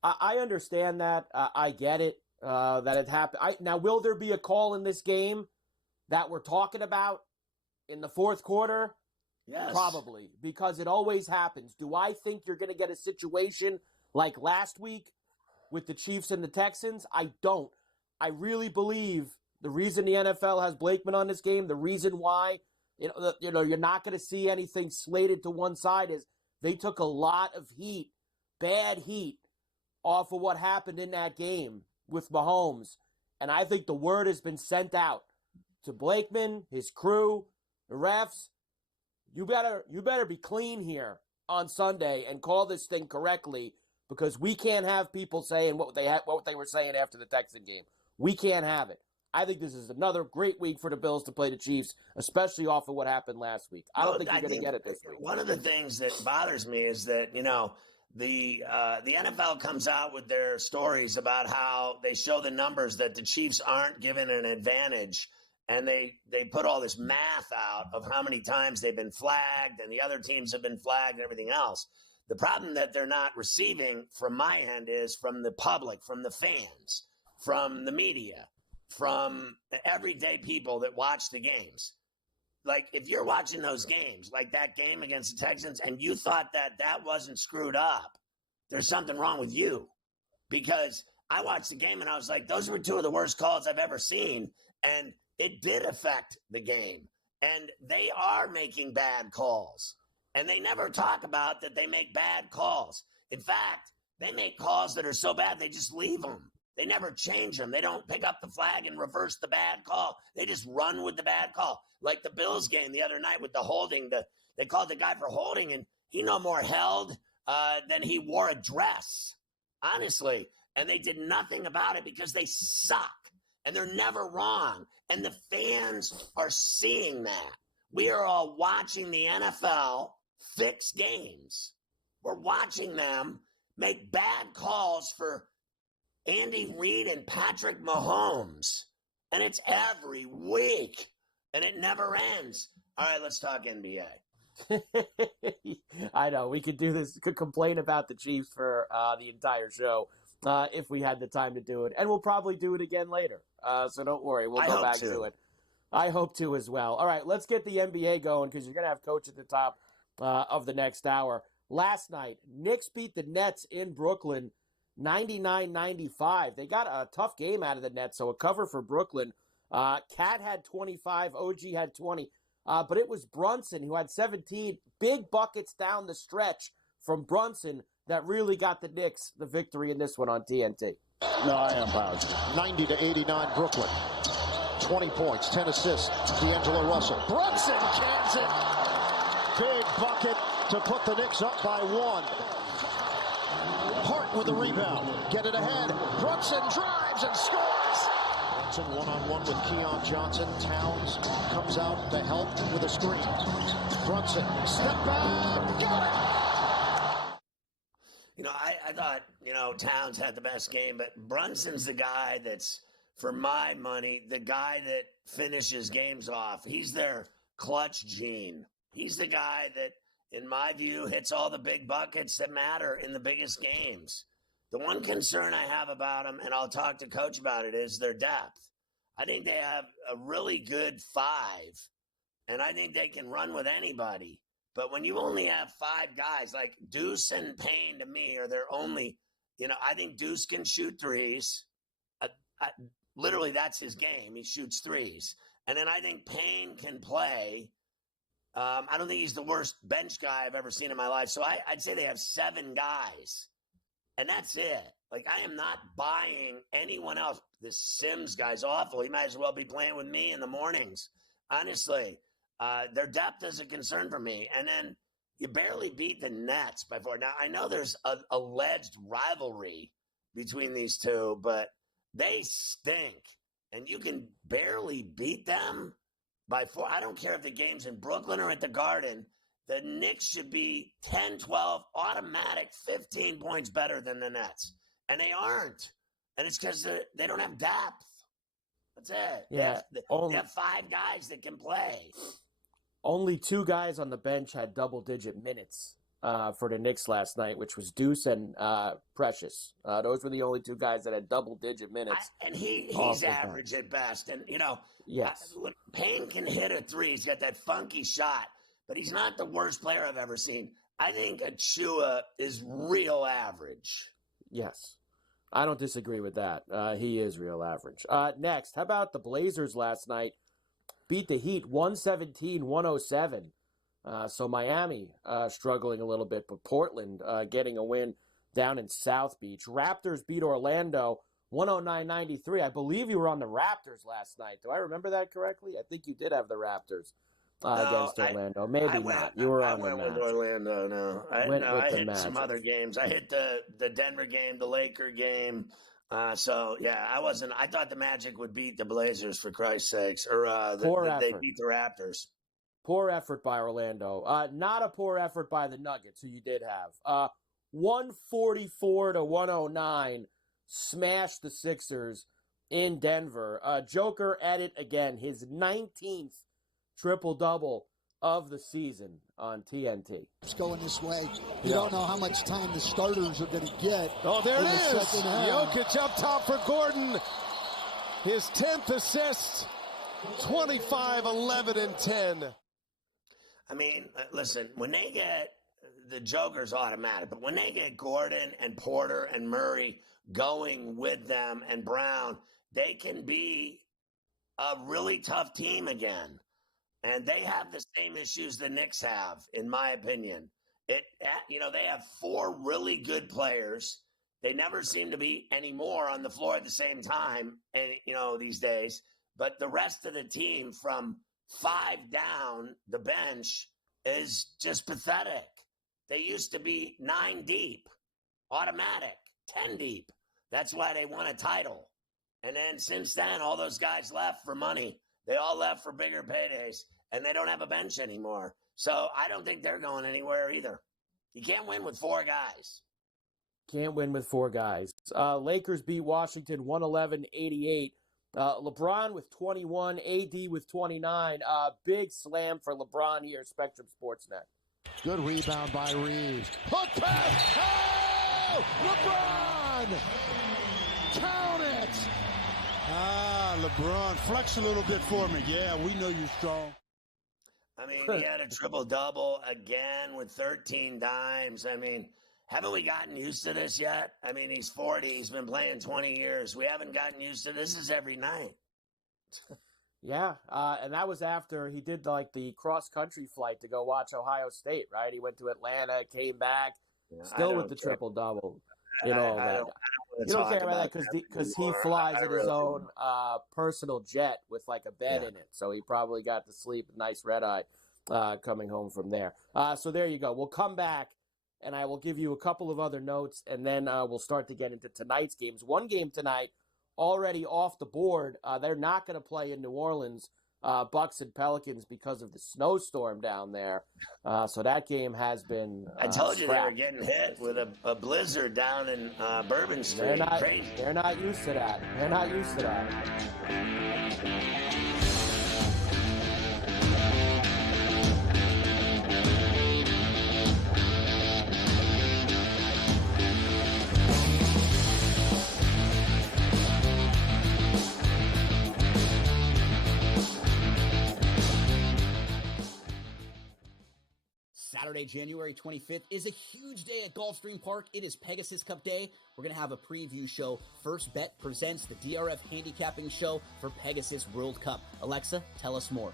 I understand that. I get it, that it happened. Now, will there be a call in this game that we're talking about in the fourth quarter? Yes. Probably, because it always happens. Do I think you're going to get a situation like last week with the Chiefs and the Texans? I don't. I really believe the reason the NFL has Blakeman on this game, the reason why you're not going to see anything slated to one side is they took a lot of heat, bad heat, off of what happened in that game with Mahomes. And I think the word has been sent out to Blakeman, his crew, the refs. You better be clean here on Sunday and call this thing correctly, because we can't have people saying what they were saying after the Texan game. We can't have it. I think this is another great week for the Bills to play the Chiefs, especially off of what happened last week. I don't think you're going to get it this week. One of the things that bothers me is that, the NFL comes out with their stories about how they show the numbers that the Chiefs aren't given an advantage, and they put all this math out of how many times they've been flagged and the other teams have been flagged and everything else. The problem that they're not receiving from my end is from the public, from the fans, from the media, from everyday people that watch the games. Like, if you're watching those games, like that game against the Texans, and you thought that wasn't screwed up, there's something wrong with you. Because I watched the game and I was like, those were two of the worst calls I've ever seen. And it did affect the game. And they are making bad calls. And they never talk about that they make bad calls. In fact, they make calls that are so bad, they just leave them. They never change them. They don't pick up the flag and reverse the bad call. They just run with the bad call. Like the Bills game the other night with the holding. They called the guy for holding, and he no more held than he wore a dress. Honestly. And they did nothing about it because they suck. And they're never wrong. And the fans are seeing that. We are all watching the NFL fix games. We're watching them make bad calls for Andy Reid and Patrick Mahomes. And it's every week. And it never ends. All right, let's talk NBA. I know. We could do this, could complain about the Chiefs for the entire show if we had the time to do it. And we'll probably do it again later. So don't worry. We'll go back to it. I hope to as well. All right, let's get the NBA going, because you're going to have Coach at the top of the next hour. Last night, Knicks beat the Nets in Brooklyn 99-95. They got a tough game out of the Nets, so a cover for Brooklyn. Cat had 25, OG had 20, but it was Brunson who had 17. Big buckets down the stretch from Brunson that really got the Knicks the victory in this one on TNT. No, I am positive. 90-89 Brooklyn. 20 points, 10 assists. D'Angelo Russell. Brunson cans it. Big bucket to put the Knicks up by 1. Hart with the rebound. Get it ahead. Brunson drives and scores. Brunson one-on-one with Keon Johnson. Towns comes out to help with a screen. Brunson, step back. Got it. I thought, Towns had the best game, but Brunson's the guy that's, for my money, the guy that finishes games off. He's their clutch gene. He's the guy that, in my view, hits all the big buckets that matter in the biggest games. The one concern I have about them, and I'll talk to Coach about it, is their depth. I think they have a really good 5, and I think they can run with anybody. But when you only have 5 guys, like Deuce and Payne, to me, are their only, I think Deuce can shoot threes. Literally, that's his game. He shoots threes. And then I think Payne can play. I don't think he's the worst bench guy I've ever seen in my life. So I'd say they have 7 guys. And that's it. Like, I am not buying anyone else. This Sims guy's awful. He might as well be playing with me in the mornings. Honestly, their depth is a concern for me. And then you barely beat the Nets by 4. Now, I know there's an alleged rivalry between these two, but they stink. And you can barely beat them by 4. I don't care if the game's in Brooklyn or at the Garden. The Knicks should be 10, 12, automatic, 15 points better than the Nets. And they aren't. And it's because they don't have depth. That's it. Yeah. They have 5 guys that can play. Only 2 guys on the bench had double-digit minutes for the Knicks last night, which was Deuce and Precious. Those were the only 2 guys that had double-digit minutes. And he's average at best. And, yes. Payne can hit a 3. He's got that funky shot. But he's not the worst player I've ever seen. I think Achua is real average. Yes. I don't disagree with that. He is real average. Next, how about the Blazers last night? Beat the Heat 117-107. So Miami struggling a little bit, but Portland getting a win down in South Beach. Raptors beat Orlando 109-93. I believe you were on the Raptors last night. Do I remember that correctly? I think you did have the Raptors against Orlando. Maybe not. You were on the I went with Orlando, no. I hit some other games. I hit the Denver game, the Laker game. I thought the Magic would beat the Blazers, for Christ's sakes. Or they beat the Raptors. Poor effort by Orlando. Not a poor effort by the Nuggets, who you did have. 144-109, smashed the Sixers in Denver. Joker at it again, his 19th triple-double of the season on TNT. It's going this way. You don't know how much time the starters are going to get. Oh, there it is. Jokic up top for Gordon. His 10th assist, 25, 11, and 10. I mean, listen, when they get the Joker's automatic, but when they get Gordon and Porter and Murray going with them and Brown, they can be a really tough team again. And they have the same issues the Knicks have, in my opinion. They have 4 really good players. They never seem to be anymore on the floor at the same time, and these days. But the rest of the team, from 5 down the bench, is just pathetic. They used to be 9 deep, automatic, 10 deep. That's why they won a title. And then since then, all those guys left for money. They all left for bigger paydays, and they don't have a bench anymore. So I don't think they're going anywhere either. You can't win with 4 guys. Can't win with 4 guys. Lakers beat Washington 111-88. LeBron with 21, AD with 29. Big slam for LeBron here at Spectrum Sportsnet. Good rebound by Reeves. Hook pass. Oh! LeBron! Count it! LeBron, flex a little bit for me. Yeah, we know you're strong. I mean, he had a triple-double again with 13 dimes. I mean, haven't we gotten used to this yet? I mean, he's 40. He's been playing 20 years. We haven't gotten used to this. This is every night. Yeah, and that was after he did the cross-country flight to go watch Ohio State, right? He went to Atlanta, came back, still with the triple-double. You don't care about that because he flies in his own personal jet with a bed in it. So he probably got to sleep, nice red-eye coming home from there. So there you go. We'll come back, and I will give you a couple of other notes, and then we'll start to get into tonight's games. One game tonight already off the board. They're not going to play in New Orleans, Bucks and Pelicans, because of the snowstorm down there. So that game has been I told you scrapped. they were getting hit with a blizzard down in Bourbon Street. They're not used to that. They're not used to that. Saturday, January 25th is a huge day at Gulfstream Park. It is Pegasus Cup Day. We're going to have a preview show. First Bet presents the DRF handicapping show for Pegasus World Cup. Alexa, tell us more.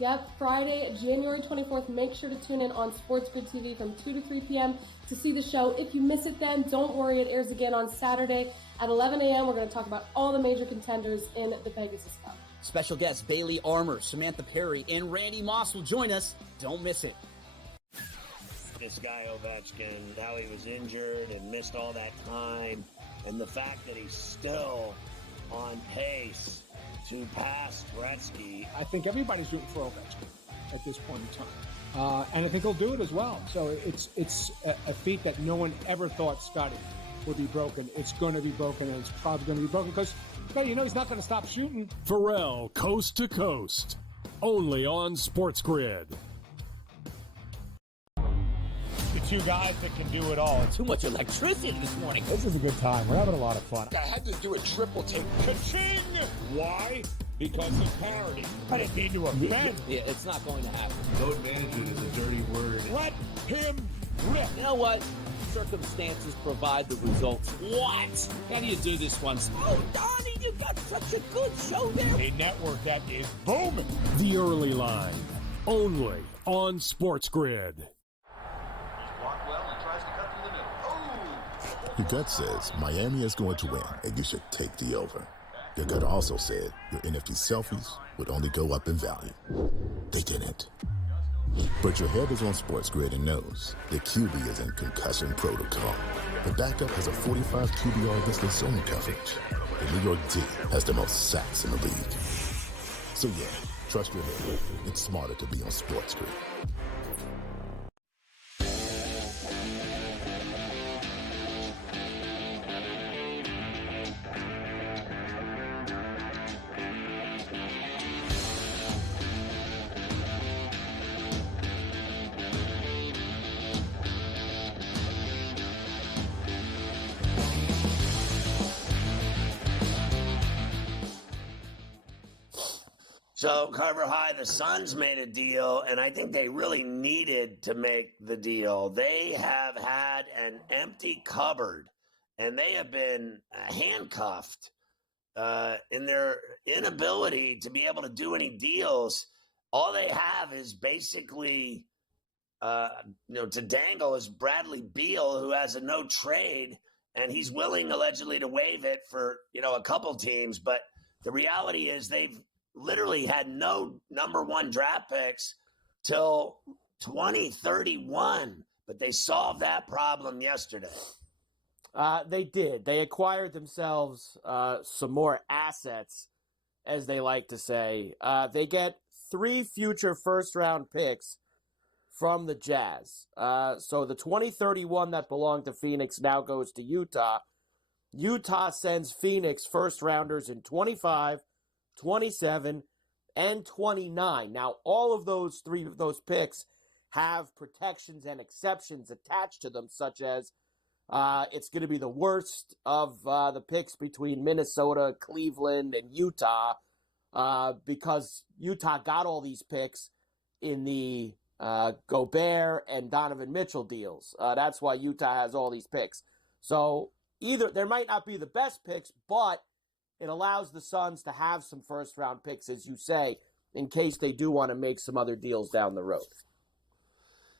Yep, Friday, January 24th. Make sure to tune in on SportsGrid TV from 2 to 3 p.m. to see the show. If you miss it then, don't worry. It airs again on Saturday at 11 a.m. We're going to talk about all the major contenders in the Pegasus Cup. Special guests Bailey Armour, Samantha Perry, and Randy Moss will join us. Don't miss it. This guy Ovechkin, how he was injured and missed all that time, and the fact that he's still on pace to pass Gretzky. I think everybody's rooting for Ovechkin at this point in time. And I think he'll do it as well. So it's a feat that no one ever thought Scotty would be broken. It's going to be broken, and it's probably going to be broken because, he's not going to stop shooting. Ferrall, coast to coast, only on SportsGrid. The two guys that can do it all. Too much electricity this morning. This is a good time. We're having a lot of fun. I had to do a triple take. Ka-ching! Why? Because of parity. I didn't mean to offend. Yeah, it's not going to happen. Load management is a dirty word. Let him rip. You know what? Circumstances provide the results. What? How do you do this one? Oh, Donnie, you got such a good show there. A network that is booming. The early line, only on SportsGrid. Your gut says Miami is going to win, and you should take the over. Your gut also said your NFT selfies would only go up in value. They didn't. But your head is on SportsGrid and knows the QB is in concussion protocol. The backup has a 45 QBR listed zone coverage. The New York D has the most sacks in the league. So yeah, trust your head. It's smarter to be on SportsGrid. So, Carver High, the Suns made a deal, and I think they really needed to make the deal. They have had an empty cupboard, and they have been handcuffed in their inability to be able to do any deals. All they have is basically, to dangle is Bradley Beal, who has a no trade, and he's willing allegedly to waive it for, a couple teams. But the reality is they've literally had no number one draft picks till 2031, but they solved that problem yesterday. They did. They acquired themselves some more assets, as they like to say. They get 3 future first-round picks from the Jazz. So the 2031 that belonged to Phoenix now goes to Utah. Utah sends Phoenix first-rounders in 25, 27, and 29. Now, all of those 3 of those picks have protections and exceptions attached to them, such as it's going to be the worst of the picks between Minnesota, Cleveland, and Utah because Utah got all these picks in the Gobert and Donovan Mitchell deals. That's why Utah has all these picks. So either there might not be the best picks, but it allows the Suns to have some first-round picks, as you say, in case they do want to make some other deals down the road.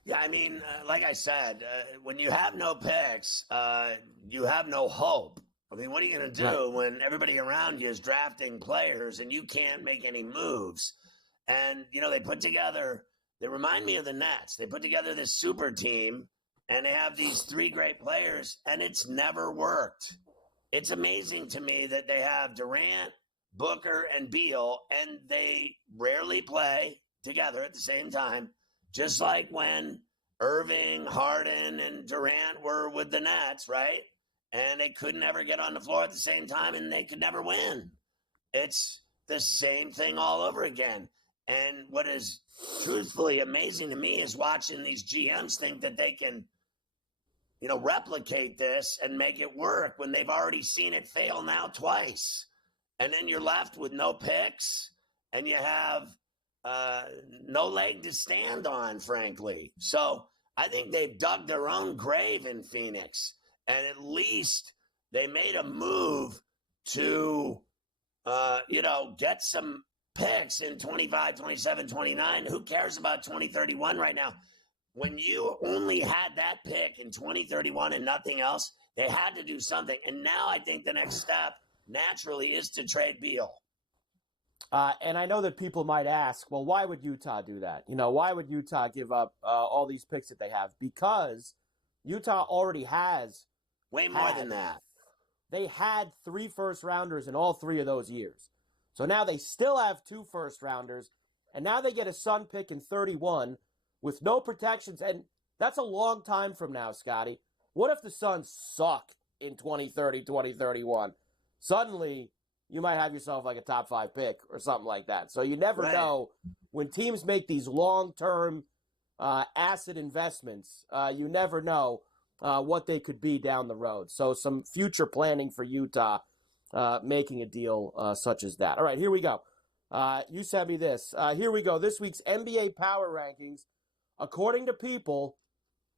Yeah, I mean, like I said, when you have no picks, you have no hope. I mean, what are you going to do when everybody around you is drafting players and you can't make any moves? And, they remind me of the Nets. They put together this super team, and they have these 3 great players, and it's never worked. It's amazing to me that they have Durant, Booker, and Beal, and they rarely play together at the same time, just like when Irving, Harden, and Durant were with the Nets, right? And they couldn't ever get on the floor at the same time, and they could never win. It's the same thing all over again. And what is truthfully amazing to me is watching these GMs think that they can replicate this and make it work when they've already seen it fail now twice. And then you're left with no picks and you have no leg to stand on, frankly. So I think they've dug their own grave in Phoenix, and at least they made a move to, get some picks in 25, 27, 29. Who cares about 2031 right now? When you only had that pick in 2031 and nothing else, they had to do something. And now I think the next step naturally is to trade Beal. And I know that people might ask, well, why would Utah do that? Why would Utah give up all these picks that they have? Because Utah already has way more than that. They had 3 first-rounders in all 3 of those years. So now they still have 2 first-rounders, and now they get a Sun pick in 31 with no protections. And that's a long time from now, Scotty. What if the Suns suck in 2030, 2031? Suddenly, you might have yourself like a top 5 pick or something like that. So you never know. When teams make these long-term asset investments, you never know what they could be down the road. So some future planning for Utah making a deal such as that. All right, here we go. You sent me this. Here we go. This week's NBA Power Rankings, according to people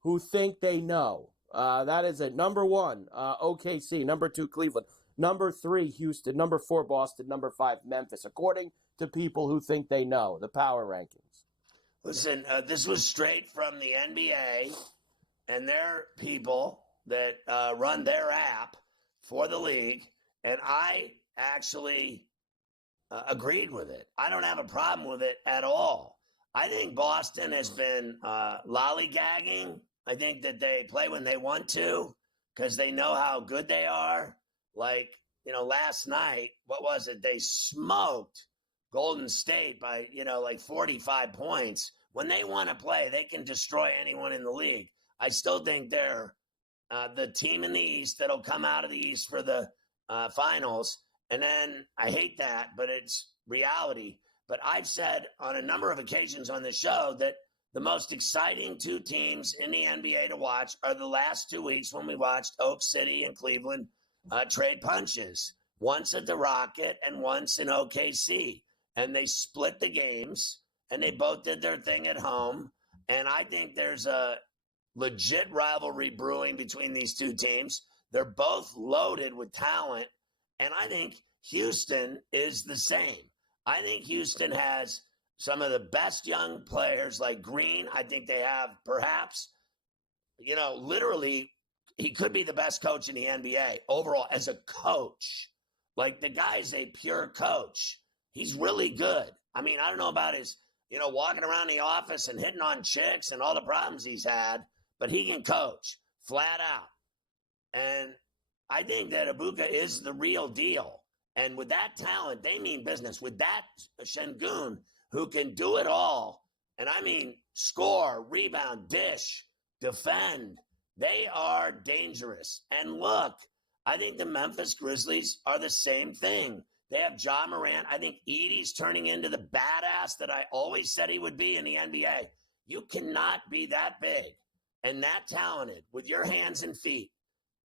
who think they know. That is at number 1, OKC. Number 2, Cleveland. Number 3, Houston. Number 4, Boston. Number 5, Memphis. According to people who think they know the power rankings. Listen, this was straight from the NBA and their people that run their app for the league, and I actually agreed with it. I don't have a problem with it at all. I think Boston has been lollygagging. I think that they play when they want to because they know how good they are. Like, last night, what was it? They smoked Golden State by, like 45 points. When they want to play, they can destroy anyone in the league. I still think they're the team in the East that'll come out of the East for the finals. And then I hate that, but it's reality. But I've said on a number of occasions on the show that the most exciting 2 teams in the NBA to watch are the last 2 weeks when we watched Oak City and Cleveland trade punches, once at the Rocket and once in OKC. And they split the games, and they both did their thing at home. And I think there's a legit rivalry brewing between these 2 teams. They're both loaded with talent, and I think Houston is the same. I think Houston has some of the best young players like Green. I think they have perhaps, literally, he could be the best coach in the NBA overall as a coach. Like, the guy's a pure coach. He's really good. I mean, I don't know about his, walking around the office and hitting on chicks and all the problems he's had, but he can coach flat out. And I think that Ibaka is the real deal. And with that talent, they mean business. With that Şengün, who can do it all, and I mean score, rebound, dish, defend, they are dangerous. And look, I think the Memphis Grizzlies are the same thing. They have Ja Morant. I think Edey's turning into the badass that I always said he would be in the NBA. You cannot be that big and that talented with your hands and feet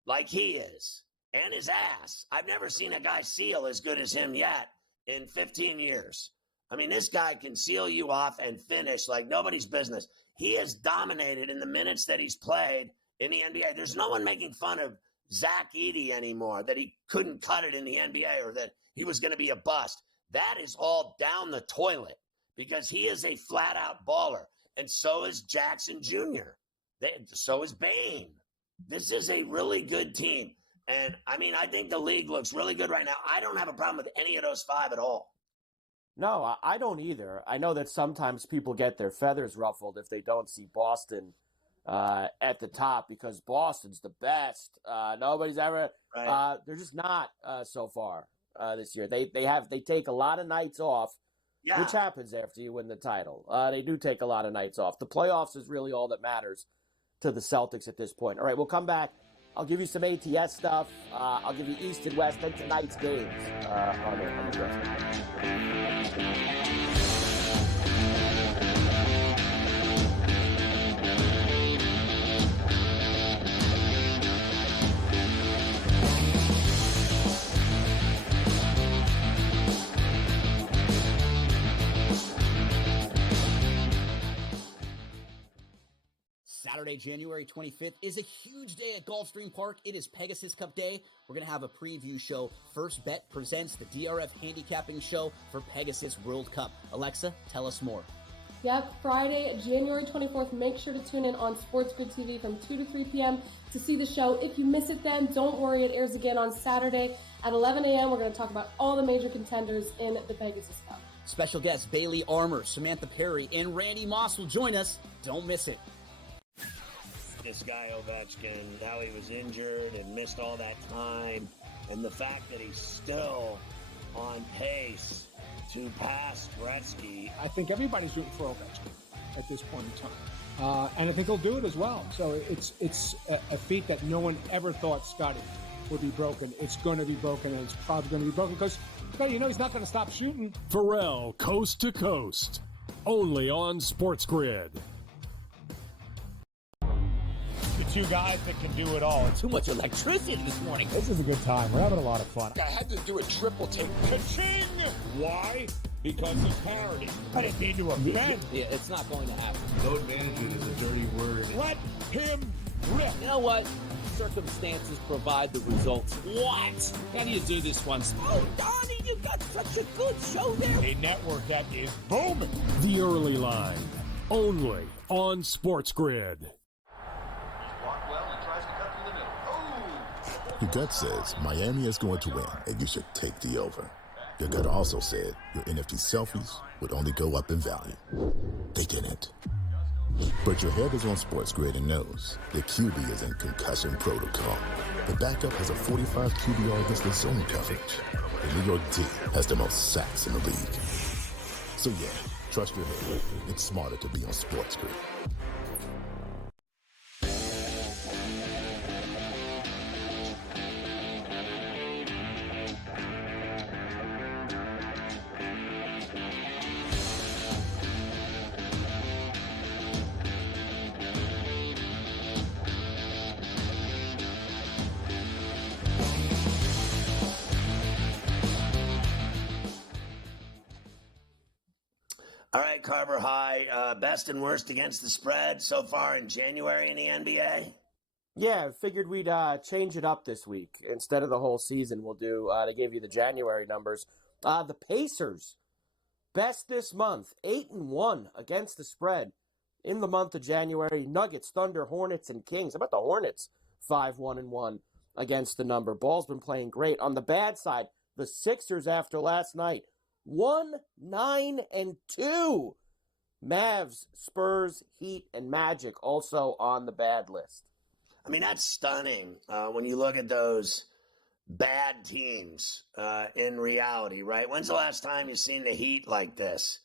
like he is, and his ass. I've never seen a guy seal as good as him yet in 15 years. I mean, this guy can seal you off and finish like nobody's business. He has dominated in the minutes that he's played in the NBA. There's no one making fun of Zach Edey anymore, that he couldn't cut it in the NBA or that he was going to be a bust. That is all down the toilet because he is a flat-out baller, and so is Jackson Jr. So is Bane. This is a really good team. And, I mean, I think the league looks really good right now. I don't have a problem with any of those 5 at all. No, I don't either. I know that sometimes people get their feathers ruffled if they don't see Boston at the top because Boston's the best. Nobody's ever they're just not so far this year. They take a lot of nights off, which happens after you win the title. They do take a lot of nights off. The playoffs is really all that matters to the Celtics at this point. All right, we'll come back. I'll give you some ATS stuff. I'll give you East and West and tonight's games on the draft. Saturday, January 25th is a huge day at Gulfstream Park. It is Pegasus Cup Day. We're going to have a preview show. First Bet presents the DRF handicapping show for Pegasus World Cup. Alexa, tell us more. Yep, Friday, January 24th. Make sure to tune in on SportsGrid TV from 2 to 3 p.m. to see the show. If you miss it then, don't worry. It airs again on Saturday at 11 a.m. We're going to talk about all the major contenders in the Pegasus Cup. Special guests Bailey Armour, Samantha Perry, and Randy Moss will join us. Don't miss it. This guy Ovechkin, how he was injured and missed all that time, and the fact that he's still on pace to pass Gretzky. I think everybody's rooting for Ovechkin at this point in time. And I think he'll do it as well. So it's a feat that no one ever thought Scotty would be broken. It's going to be broken, and it's probably going to be broken because, he's not going to stop shooting. Ferrall, coast to coast, only on SportsGrid. The two guys that can do it all. Too much electricity this morning. This is a good time. We're having a lot of fun. I had to do a triple take. Ka-ching! Why? Because it's parody. I didn't mean to offend. Yeah, it's not going to happen. No advantage is a dirty word. Let him rip. You know what? Circumstances provide the results. What? How do you do this one? Oh, Donnie, you got such a good show there. A network that is booming. The early line, only on SportsGrid. Your gut says Miami is going to win, and you should take the over. Your gut also said your NFT selfies would only go up in value. They didn't. But your head is on SportsGrid and knows the QB is in concussion protocol. The backup has a 45 QBR against the zone coverage. The New York D has the most sacks in the league. So yeah, trust your head. It's smarter to be on SportsGrid. All right, Carver High, best and worst against the spread so far in January in the NBA? Yeah, figured we'd change it up this week. Instead of the whole season, we'll do, they gave you the January numbers. The Pacers, best this month, 8-1 against the spread in the month of January. Nuggets, Thunder, Hornets, and Kings. How about the Hornets? 5-1-1 against the number. Ball's been playing great. On the bad side, the Sixers after last night, 1-9-2. Mavs, Spurs, Heat, and Magic also on the bad list. I mean, that's stunning when you look at those bad teams in reality, right? When's the last time you've seen the Heat like this?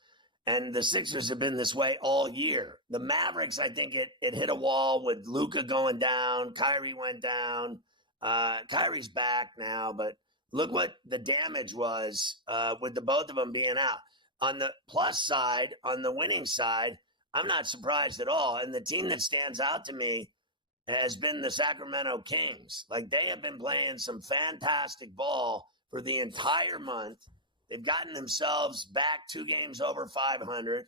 And the Sixers have been this way all year. The Mavericks, I think it hit a wall with Luka going down. Kyrie went down. Kyrie's back now, but look what the damage was with the both of them being out. On the plus side, on the winning side, I'm not surprised at all. And the team that stands out to me has been the Sacramento Kings. Like, they have been playing some fantastic ball for the entire month. They've gotten themselves back 2 games over 500.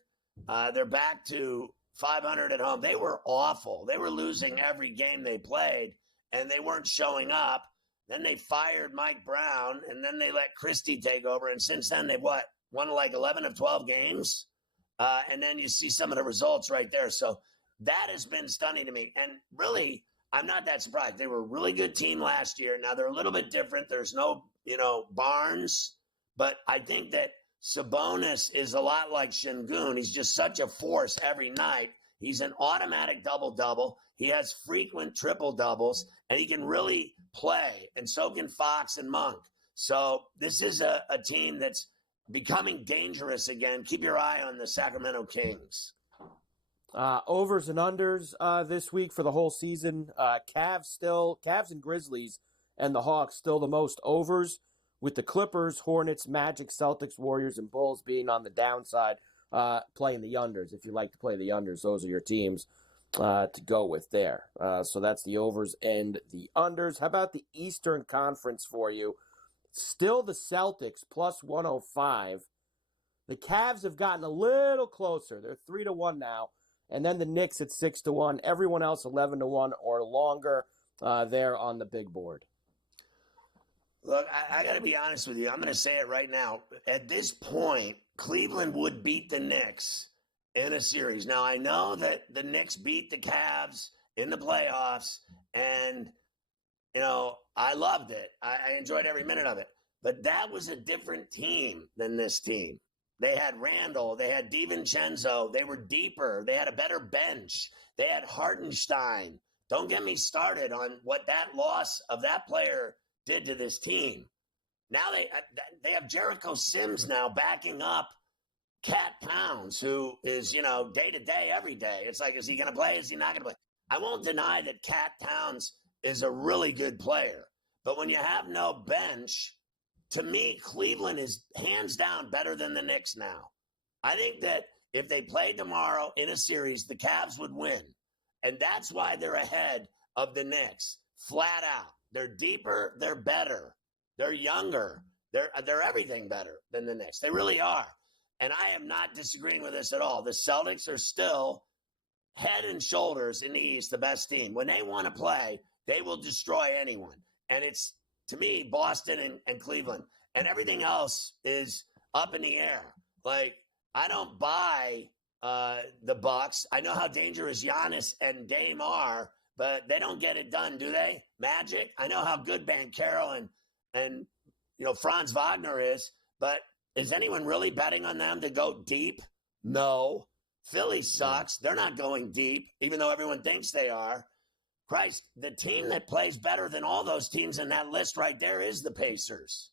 They're back to 500 at home. They were awful. They were losing every game they played, and they weren't showing up. Then they fired Mike Brown, and then they let Christie take over. And since then, they've won like 11 of 12 games. And then you see some of the results right there. So that has been stunning to me. And really, I'm not that surprised. They were a really good team last year. Now they're a little bit different. There's no, Barnes. But I think that Sabonis is a lot like Şengün. He's just such a force every night. He's an automatic double-double. He has frequent triple-doubles, and he can really play, and so can Fox and Monk. So this is a team that's becoming dangerous again. Keep your eye on the Sacramento Kings. Overs and unders this week for the whole season. Cavs and Grizzlies and the Hawks still the most overs, with the Clippers, Hornets, Magic, Celtics, Warriors, and Bulls being on the downside, playing the unders. If you like to play the unders, those are your teams to go with there. So that's the overs and the unders. How about the Eastern Conference for you? Still the Celtics, plus 105. The Cavs have gotten a little closer. They're 3-1 now. and then the Knicks at 6-1. Everyone else 11-1 or longer there on the big board. Look, I got to be honest with you. I'm going to say it right now. At this point, Cleveland would beat the Knicks in a series. Now, I know that the Knicks beat the Cavs in the playoffs, and, I loved it. I enjoyed every minute of it. But that was a different team than this team. They had Randall. They had DiVincenzo. They were deeper. They had a better bench. They had Hartenstein. Don't get me started on what that loss of that player did to this team. Now they have Jericho Sims now backing up Cat Pounds, who is, day to day, every day. It's like, is he going to play? Is he not going to play? I won't deny that Cat Pounds is a really good player. But when you have no bench, to me, Cleveland is hands down better than the Knicks now. I think that if they played tomorrow in a series, the Cavs would win. And that's why they're ahead of the Knicks, flat out. They're deeper, they're better, they're younger, they're everything better than the Knicks. They really are. And I am not disagreeing with this at all. The Celtics are still head and shoulders in the East, the best team. When they want to play, they will destroy anyone. And it's, to me, Boston and Cleveland. And everything else is up in the air. Like, I don't buy the Bucks. I know how dangerous Giannis and Dame are, but they don't get it done, do they? Magic? I know how good Banchero and Franz Wagner is, but is anyone really betting on them to go deep? No. Philly sucks. They're not going deep, even though everyone thinks they are. Christ, the team that plays better than all those teams in that list right there is the Pacers.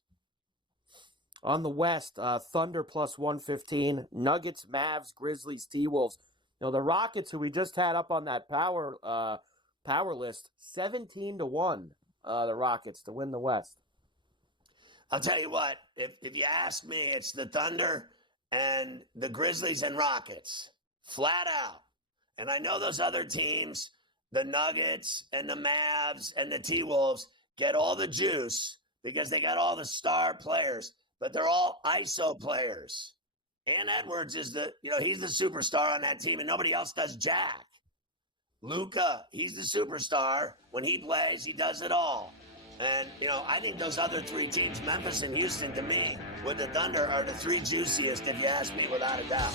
On the West, Thunder plus 115, Nuggets, Mavs, Grizzlies, T-Wolves. The Rockets, who we just had up on that power list, 17-1, the Rockets to win the West. I'll tell you what, if you ask me, it's the Thunder and the Grizzlies and Rockets, flat out. And I know those other teams, the Nuggets and the Mavs and the T-Wolves, get all the juice because they got all the star players, but they're all ISO players. Ann Edwards is he's the superstar on that team, and nobody else does jack. Luka, he's the superstar. When he plays, he does it all. And, I think those other three teams, Memphis and Houston, to me, with the Thunder, are the three juiciest, if you ask me, without a doubt.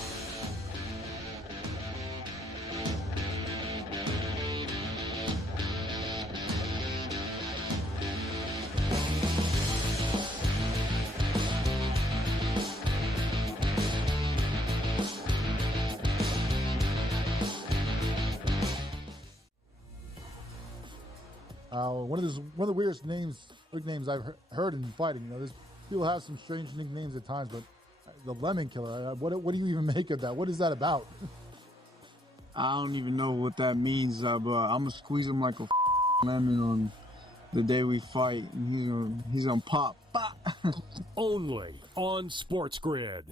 One of the weirdest nicknames I've heard in fighting. There's people have some strange nicknames at times, but the Lemon Killer. What do you even make of that? What is that about? I don't even know what that means, but I'm gonna squeeze him like a lemon on the day we fight, and he's gonna pop. Only on SportsGrid.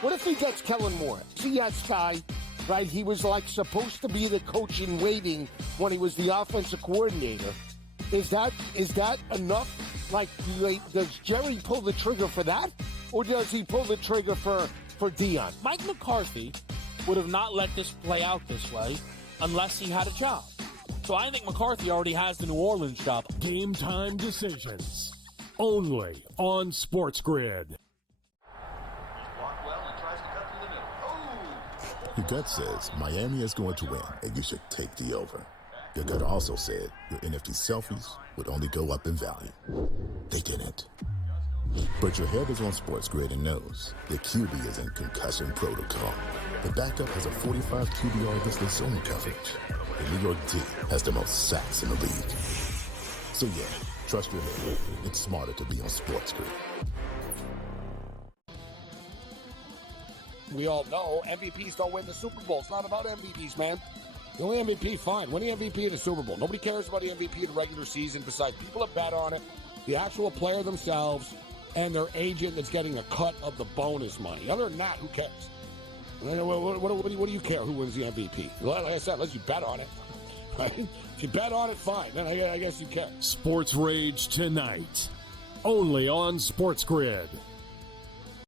What if he gets Kellen Moore? See that guy, right? He was supposed to be the coach in waiting when he was the offensive coordinator. Is that enough? Does Jerry pull the trigger for that? Or does he pull the trigger for Dion? Mike McCarthy would have not let this play out this way unless he had a job. So I think McCarthy already has the New Orleans job. Game time decisions. Only on SportsGrid. Your gut says Miami is going to win, and you should take the over. Your gut also said your NFT selfies would only go up in value. They didn't. But your head is on SportsGrid and knows the QB is in concussion protocol. The backup has a 45 QBR against the zone coverage. The New York D has the most sacks in the league. So yeah, trust your head. It's smarter to be on SportsGrid. We all know MVPs don't win the Super Bowl. It's not about MVPs, man. The only MVP, fine. Win the MVP in the Super Bowl. Nobody cares about the MVP in the regular season besides people that bet on it, the actual player themselves, and their agent that's getting a cut of the bonus money. Other than that, who cares? What do you care who wins the MVP? Like I said, unless you bet on it. Right? If you bet on it, fine. Then I guess you care. Sports Rage tonight. only on SportsGrid.